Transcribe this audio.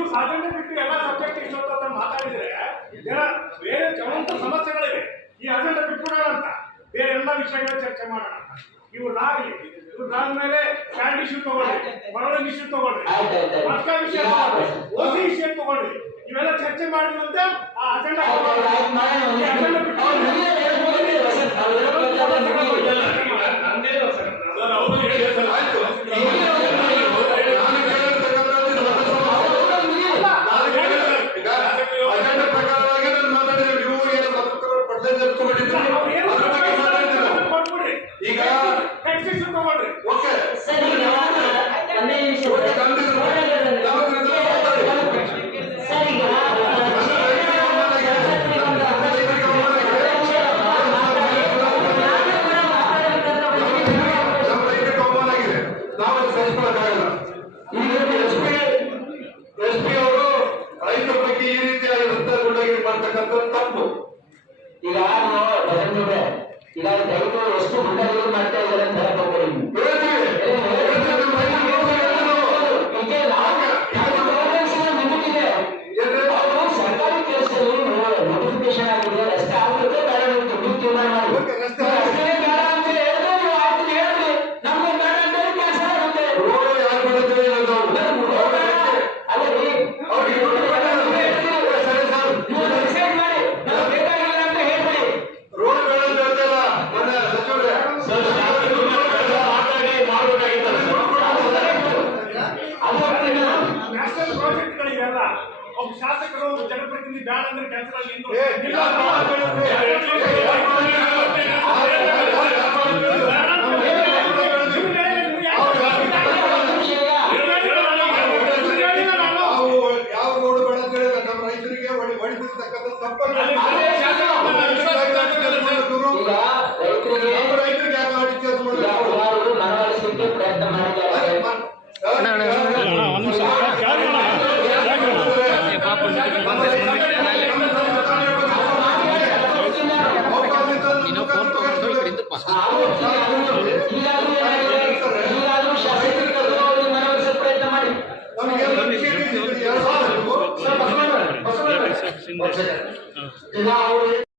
ನೀವು ಸಾಧನೆ ಬಿಟ್ಟು ಎಲ್ಲ ಸಬ್ಜೆಕ್ಟ್ ಇಷ್ಟೊತ್ತ ಮಾತಾಡಿದ್ರೆ ಬೇರೆ ಜ್ವಲಂತ ಸಮಸ್ಯೆಗಳಿವೆ. ಈ ಅಜೆಂಡಾ ಬಿಟ್ಬಿಡೋಣ ಅಂತ ಬೇರೆ ಎಲ್ಲ ವಿಷಯಗಳ ಚರ್ಚೆ ಮಾಡೋಣ. ಇವ್ರದ್ದಾಗಲಿ ಇವ್ರದಾದ್ಮೇಲೆ ಸ್ಟ್ಯಾಂಡ್ ಇಶ್ಯೂ ತಗೊಳ್ಳಿ, ಮರಳಿನ ಇಶ್ಯೂ ತಗೊಳ್ಳಿ, ಪಕ್ಕ ವಿಷಯ ತಗೊಳ್ಳಿ, ಓಸಿ ವಿಷಯ ತಗೊಳ್ಳಿ. ಇವೆಲ್ಲ ಚರ್ಚೆ ಮಾಡಿದಂತೆ ಆ ಅಜೆಂಡಾ ತಪ್ಪು. ಈಗ ಈಗ ರೈತರು ಎಷ್ಟು ಗುಂಡಗಳು ಮಾಡ್ತಾ ಇದ್ದಾರೆ ಅಂತ ಸರ್ಕಾರಿ ಕೆಲಸದಲ್ಲಿ ನೋಟಿಫಿಕೇಶನ್ ಆಗಿದೆ, ರಸ್ತೆ ಆಗುತ್ತೆ ಬೇಡ ತೀರ್ಮಾನ ಮಾಡಿ ಶಾಸಕರು ಜನಪ್ರತಿನಿಧಿ ಬ್ಯಾಡ ಅಂದ್ರೆ ಕೆಲಸದಲ್ಲಿ ಯಾವ ರೋಡ್ ಬೇಡ ಅಂತ ಹೇಳಿದ್ರೆ ನಮ್ಮ ರೈತರಿಗೆ ಹೊಡಿಬಿಡ್ತಕ್ಕಂಥ ತಪ್ಪನ್ನು ರೈತರಿಗೆ ಯಾಕೆ ಮನವೊಲಿಸಲಿಕ್ಕೆ ಪ್ರಯತ್ನ ಮಾಡಿದ್ದಾರೆ. ಪ್ರಯತ್ನ ಮಾಡಿ